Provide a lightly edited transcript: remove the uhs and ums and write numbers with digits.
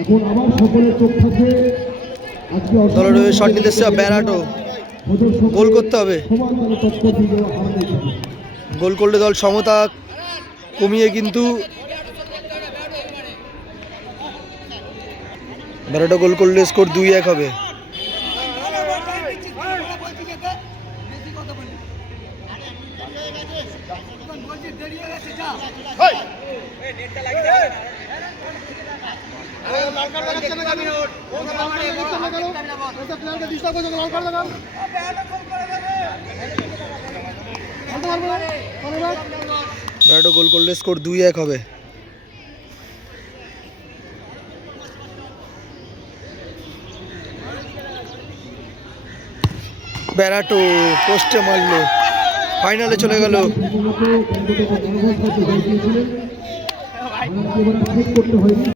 এখন আবার সকলের চোখ থাকবে আজকে দলের শট নিতে এসছে ব্যারাটো। গোল করতে হবে, গোল করলে দল সমতা কমিয়ে কিন্তু ব্যারাটো গোল করলে স্কোর 2-1 হবে। ব্যারাটো গোল করলে স্কোর 2-1 হবে। ব্যারাটো পোস্টে মারলো, ফাইনালে চলে গেল। করতে হয়নি।